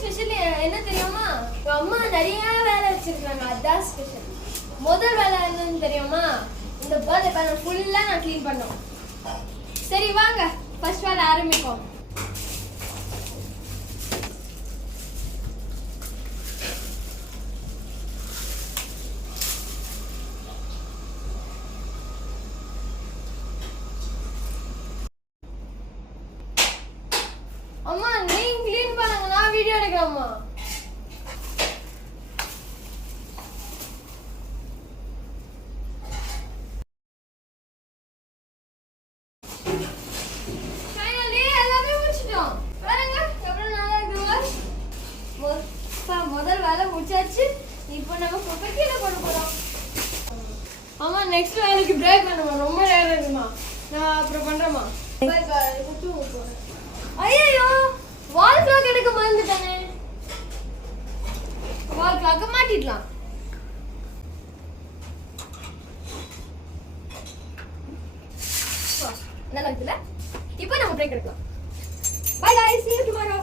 Special என்ன தெரியுமா? அம்மா நிறைய வேலை வச்சிருக்காங்க, அதான் ஸ்பெஷல். முதல் வேலை என்னன்னு தெரியுமா? இந்த பர்த்டே பேனல் ஃபுல்லா நான் க்ளீன் பண்ணோம். சரி வாங்க ஃபர்ஸ்ட் வேலை ஆரம்பிப்போம். அம்மா நீங்க க்ளீன் பண்ணுங்க, நான் வீடியோ எடுக்கிறேம்மா. ஃபைனலி எல்லாமே முடிச்சிட்டோம். பாருங்க எவ்வளவு நல்லா இருக்குங்க. முதல் வேலை முடிச்சாச்சு. இப்போ நம்ம குப்பை கீழே போட போறோம். அம்மா நெக்ஸ்ட் வேலைக்கு பிரேக் பண்ணுமா, ரொம்ப நேரம் இருக்குமா, நான் அப்புறம் பண்றேம்மா. By by. குத்து போறேன். ஐயோ வால் கிளாக் எடுக்க மறந்துட்டேனே. வால் கிளாக்க மாட்டிடலாம். நல்லா இருக்குல்ல? இப்போ நம்ம பிரேக் எடுக்கலாம். By guys, see you tomorrow.